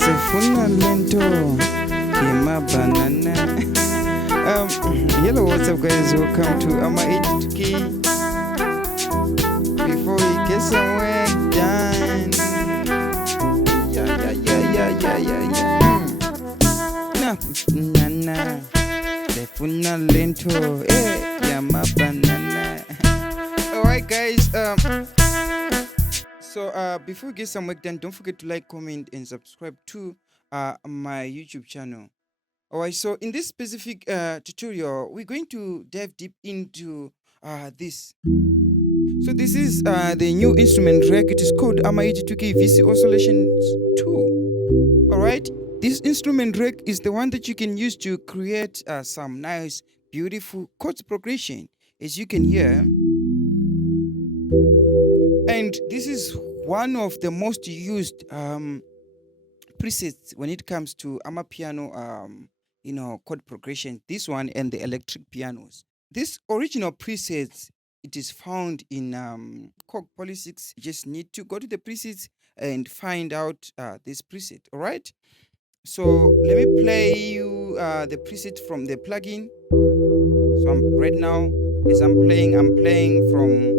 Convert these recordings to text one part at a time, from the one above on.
Sefuna lento kima banana. Hello, what's up guys? Welcome to Amapiano. Before we get somewhere done. Nana. Sefuna lento kima banana. Alright guys, so before we get some work done, don't forget to like, comment, and subscribe to my YouTube channel. Alright, so in this specific tutorial, we're going to dive deep into this. So this is the new instrument rack. It is called Amapiano VCF Oscillations 2. Alright, this instrument rack is the one that you can use to create some nice, beautiful chords progression, as you can hear. And this is one of the most used presets when it comes to Amapiano, chord progression. This one and the electric pianos. This original preset, it is found in Chord Progression. You just need to go to the presets and find out this preset. All right. So let me play you the preset from the plugin. So right now, as I'm playing from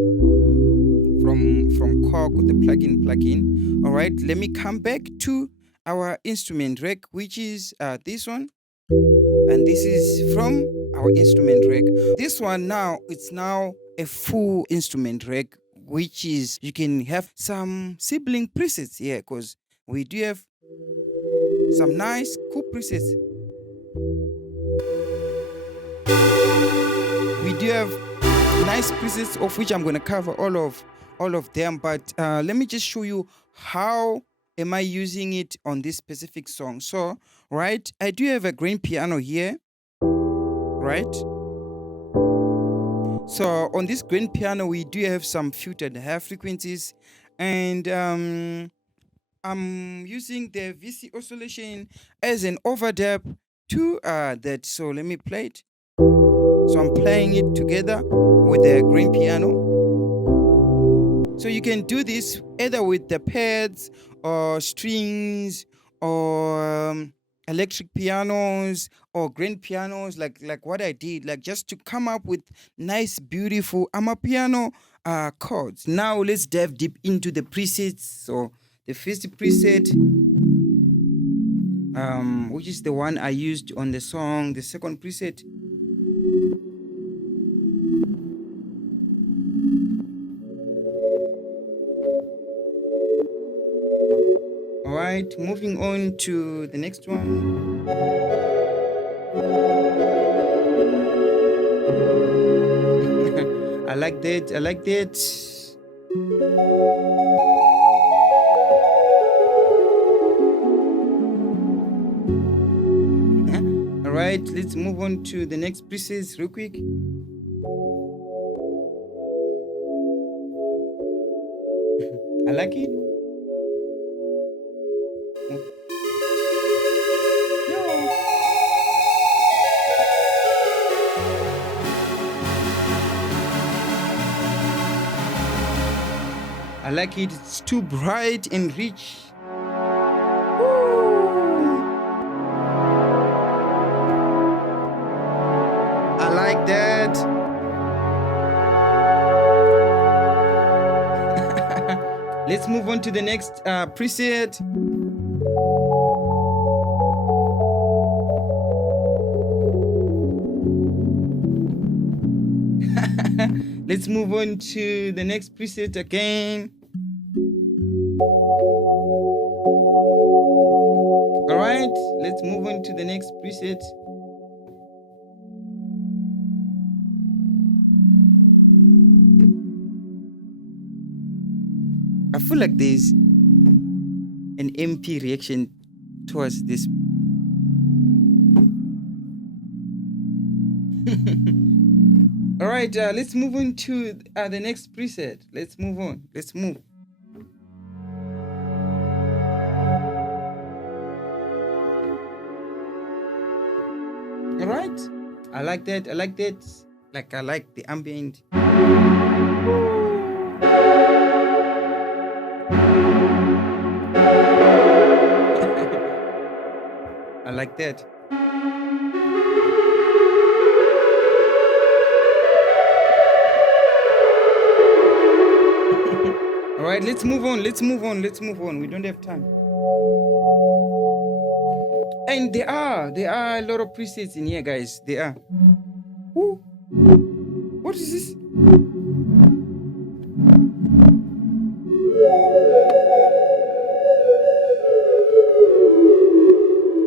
Chord with the plugin. All right, let me come back to our instrument rack, which is this one, and this is from our instrument rack. This one now, it's now a full instrument rack, which is you can have some sibling presets here, because we do have some nice cool presets. We do have nice presets, of which I'm going to cover all of them, but let me just show you how am I using it on this specific song. So right, I do have a grand piano here, right? So on this grand piano we do have some filtered high frequencies, and I'm using the VCF Oscillation as an overdub to that. So let me play it. So I'm playing it together with the grand piano. So you can do this either with the pads or strings or electric pianos or grand pianos, like what I did, like just to come up with nice, beautiful Amapiano chords. Now let's dive deep into the presets. So the first preset, which is the one I used on the song. The second preset. Alright, moving on to the next one. I like that. Alright, let's move on to the next preset real quick. I like it. I like it. It's too bright and rich. I like that. Let's move on to the next preset. Let's move on to the next preset again. All right, let's move on to the next preset. I feel like there's an MP reaction towards this. All right, let's move on to the next preset. Let's move on. Let's move. All right, I like that. Like I like the ambient. like that. All right, let's move on. Let's move on. Let's move on. We don't have time. And there are a lot of presets in here, guys. There are. Ooh. What is this?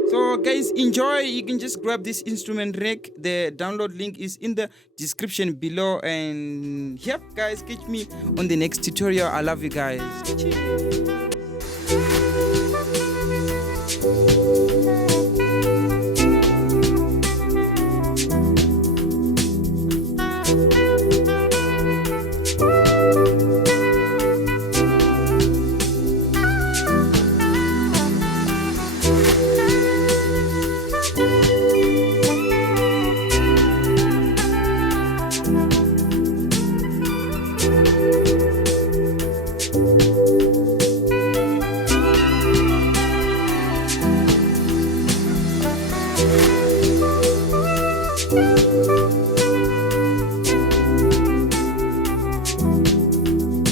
So guys, enjoy. You can just grab this instrument rack. The download link is in the description below. And yep, guys, catch me on the next tutorial. I love you guys. Cheers.